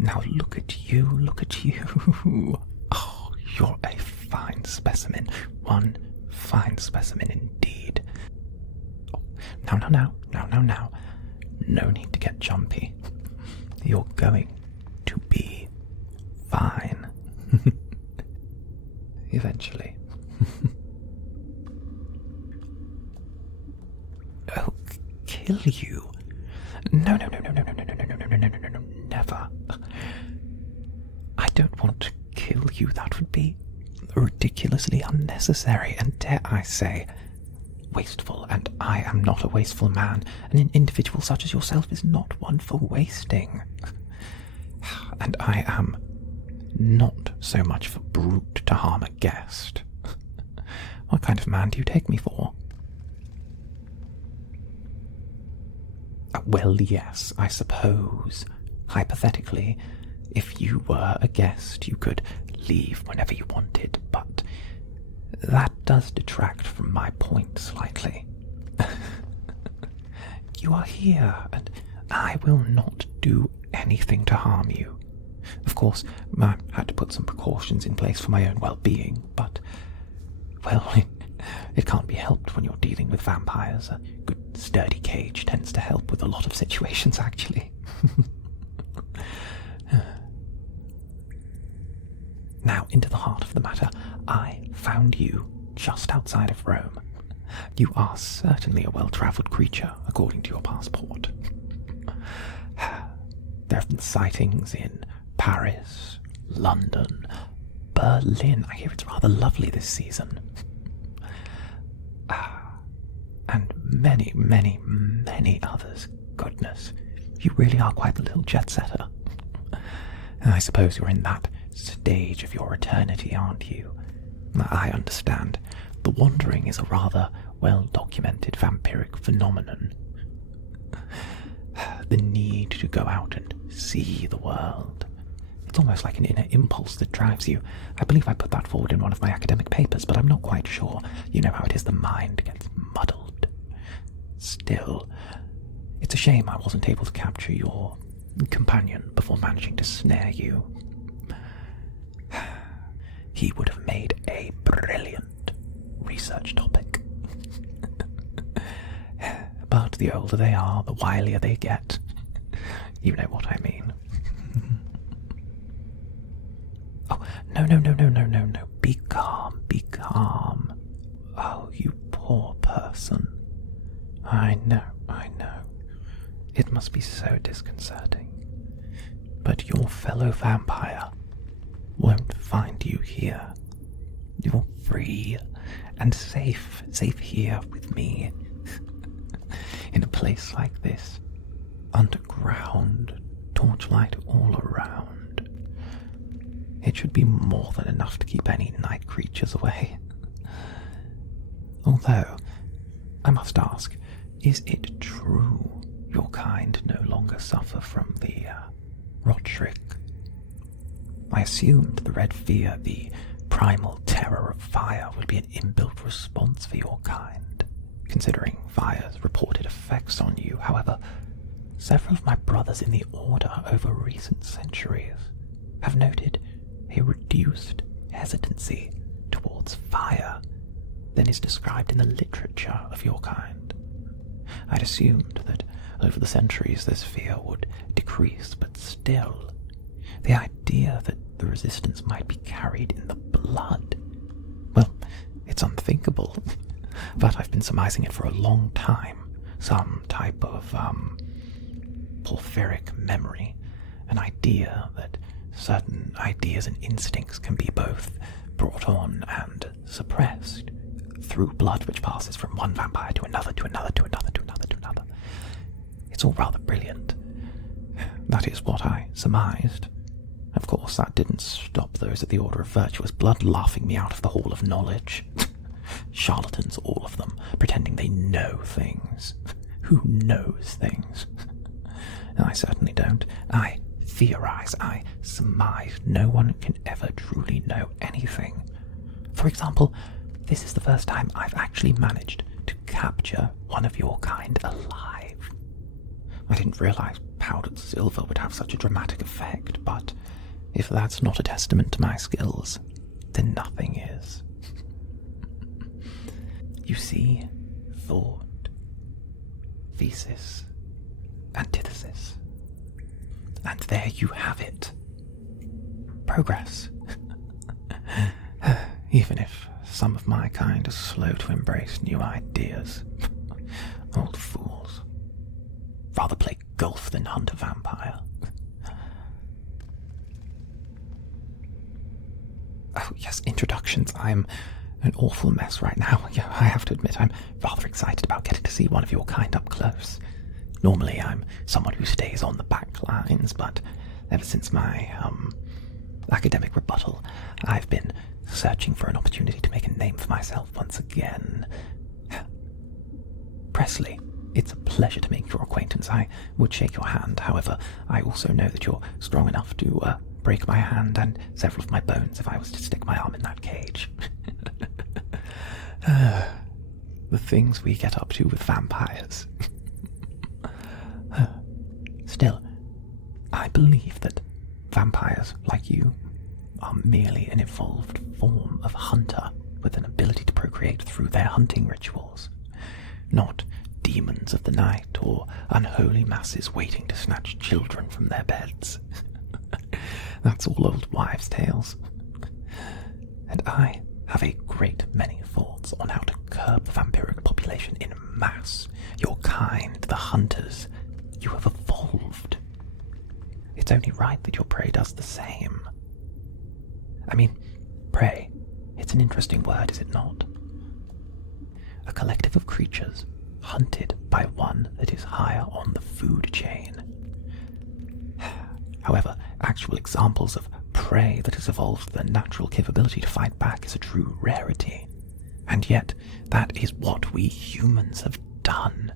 now look at you, look at you. Oh, you're a fine specimen. One fine specimen indeed. Oh, now. No need to get jumpy. You're going to be fine. Eventually. Oh, kill you? No, never. I don't want to kill you. That would be ridiculously unnecessary and, dare I say, wasteful, and I am not a wasteful man, and an individual such as yourself is not one for wasting. And I am not so much of a brute to harm a guest. What kind of man do you take me for? Well, yes, I suppose, hypothetically, if you were a guest, you could leave whenever you wanted, but that does detract from my point slightly. You are here, and I will not do anything to harm you. Of course, I had to put some precautions in place for my own well-being, but, well, it can't be helped when you're dealing with vampires. A good sturdy cage tends to help with a lot of situations, actually. Now, into the heart of the matter, I found you just outside of Rome. You are certainly a well-travelled creature, according to your passport. There have been sightings in Paris, London, Berlin. I hear it's rather lovely this season. And many, many, many others. Goodness, you really are quite the little jet-setter. I suppose you're in that stage of your eternity, aren't you? I understand. The wandering is a rather well-documented vampiric phenomenon. The need to go out and see the world. It's almost like an inner impulse that drives you. I believe I put that forward in one of my academic papers, but I'm not quite sure. You know how it is, the mind gets muddled. Still, it's a shame I wasn't able to capture your companion before managing to snare you. He would have made a brilliant research topic. But the older they are, the wilier they get. You know what I mean. Oh, no. Be calm. Oh, you poor person. I know. It must be so disconcerting. But your fellow vampire won't find you here. You're free and safe here with me. In a place like this, underground, torchlight all around. It should be more than enough to keep any night creatures away. Although, I must ask, is it true your kind no longer suffer from the rot shriek? I assumed the red fear, the primal terror of fire, would be an inbuilt response for your kind, considering fire's reported effects on you. However, several of my brothers in the Order over recent centuries have noted a reduced hesitancy towards fire than is described in the literature of your kind. I'd assumed that over the centuries this fear would decrease, but still, the idea that the resistance might be carried in the blood, well, it's unthinkable. But I've been surmising it for a long time. Some type of, porphyric memory. An idea that certain ideas and instincts can be both brought on and suppressed through blood which passes from one vampire to another, to another, to another, to another, to another. It's all rather brilliant. That is what I surmised. Of course, that didn't stop those at the Order of Virtuous Blood laughing me out of the Hall of Knowledge. Charlatans, all of them, pretending they know things. Who knows things? I certainly don't. I theorize, I surmise. No one can ever truly know anything. For example, this is the first time I've actually managed to capture one of your kind alive. I didn't realize powdered silver would have such a dramatic effect, but if that's not a testament to my skills, then nothing is. You see, thought, thesis, antithesis. And there you have it. Progress. Even if some of my kind are slow to embrace new ideas. Old fools. Rather play golf than hunt a vampire. Oh, yes, introductions. I'm an awful mess right now. Yeah, I have to admit, I'm rather excited about getting to see one of your kind up close. Normally, I'm someone who stays on the back lines, but ever since my, academic rebuttal, I've been searching for an opportunity to make a name for myself once again. Presley, it's a pleasure to make your acquaintance. I would shake your hand, however, I also know that you're strong enough to, break my hand and several of my bones if I was to stick my arm in that cage. The things we get up to with vampires. Still, I believe that vampires, like you, are merely an evolved form of hunter with an ability to procreate through their hunting rituals, not demons of the night or unholy masses waiting to snatch children from their beds. That's all old wives' tales. And I have a great many thoughts on how to curb the vampiric population in mass. Your kind, the hunters, you have evolved. It's only right that your prey does the same. I mean, prey, it's an interesting word, is it not? A collective of creatures hunted by one that is higher on the food chain. However, actual examples of prey that has evolved the natural capability to fight back is a true rarity. And yet, that is what we humans have done.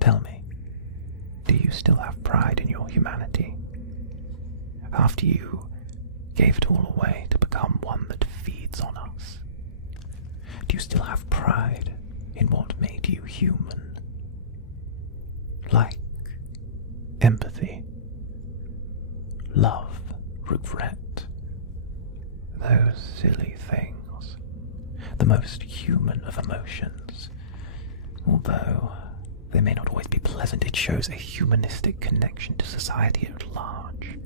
Tell me, do you still have pride in your humanity? After you gave it all away to become one that feeds on us, do you still have pride in what made you human? Like empathy, love, regret, those silly things, the most human of emotions. Although they may not always be pleasant, it shows a humanistic connection to society at large.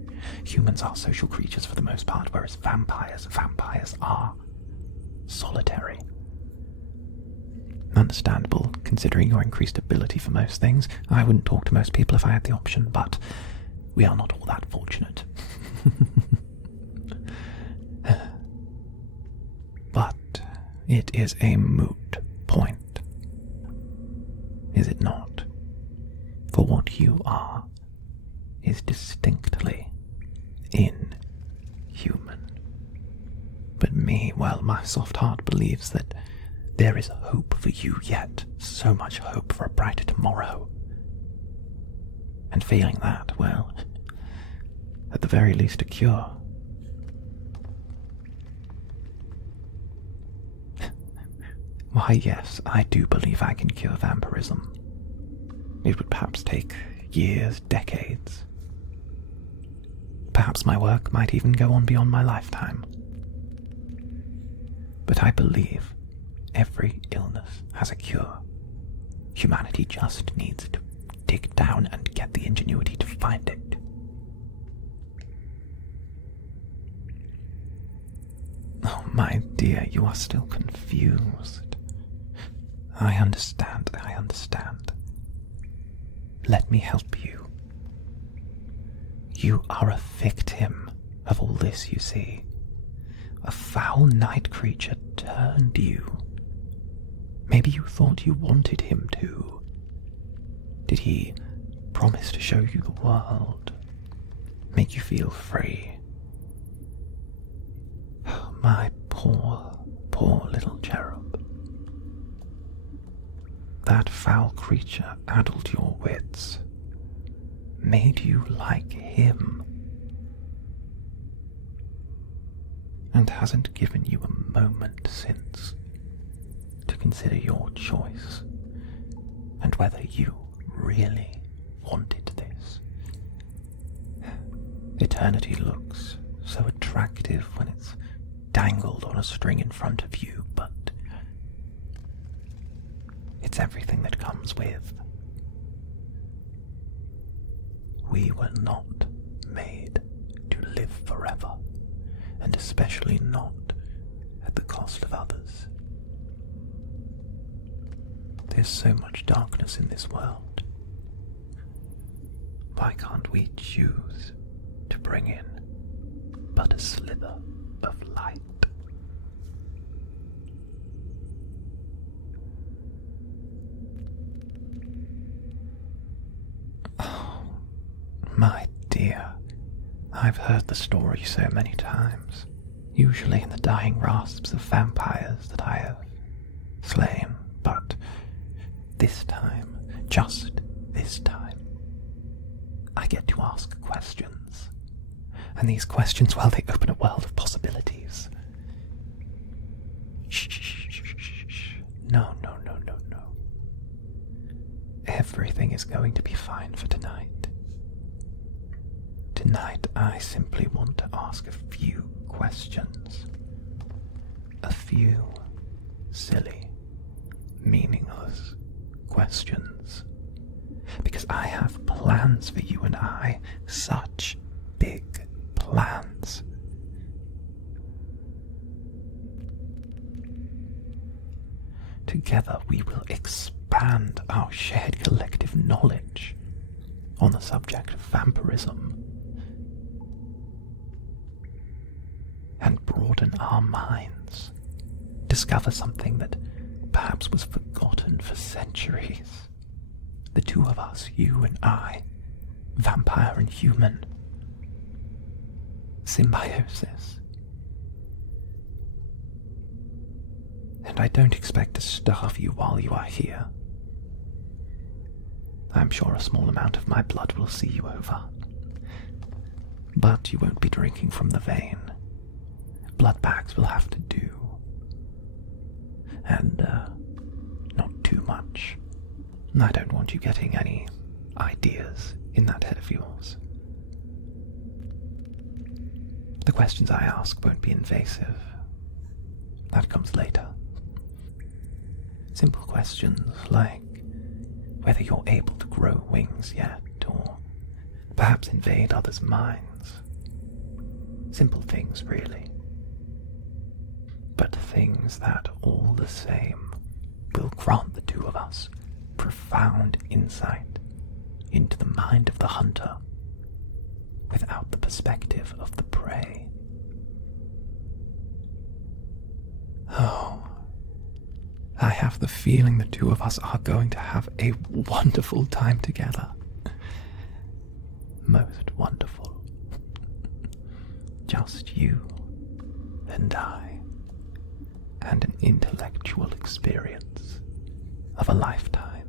Humans are social creatures for the most part, whereas vampires are solitary. Understandable, considering your increased ability for most things. I wouldn't talk to most people if I had the option, but we are not all that fortunate. But it is a moot point, is it not? For what you are is distinctly inhuman. But me, well, my soft heart believes that there is hope for you yet, so much hope for a brighter tomorrow. And failing that, well, at the very least a cure. Why, yes, I do believe I can cure vampirism. It would perhaps take years, decades. Perhaps my work might even go on beyond my lifetime. But I believe every illness has a cure. Humanity just needs to dig down and get the ingenuity to find it. Oh, my dear, you are still confused. I understand. Let me help you. You are a victim of all this, you see. A foul night creature turned you. Maybe you thought you wanted him to. Did he promise to show you the world? Make you feel free? My poor little cherub. That foul creature addled your wits, made you like him, and hasn't given you a moment since to consider your choice and whether you really wanted this. Eternity looks so attractive when it's dangled on a string in front of you, but it's everything that comes with. We were not made to live forever, and especially not at the cost of others. There's so much darkness in this world. Why can't we choose to bring in but a slither of light? Oh, my dear, I've heard the story so many times, usually in the dying rasps of vampires that I have slain, but this time, just this time, I get to ask questions. And these questions, well, they open a world of possibilities. Shh, shh, shh, shh, shh. No, no, no, no, no. Everything is going to be fine for tonight. Tonight, I simply want to ask a few questions. A few silly, meaningless questions. Because I have plans for you and I, such big plans. Together we will expand our shared collective knowledge on the subject of vampirism and broaden our minds, discover something that perhaps was forgotten for centuries. The two of us, you and I, vampire and human. Symbiosis. And I don't expect to starve you while you are here. I'm sure a small amount of my blood will see you over. But you won't be drinking from the vein. Blood bags will have to do. And, not too much. I don't want you getting any ideas in that head of yours. The questions I ask won't be invasive. That comes later. Simple questions like whether you're able to grow wings yet, or perhaps invade others' minds. Simple things, really. But things that, all the same, will grant the two of us profound insight into the mind of the hunter without the perspective of the prey. Oh, I have the feeling the two of us are going to have a wonderful time together. Most wonderful. Just you and I, and an intellectual experience of a lifetime.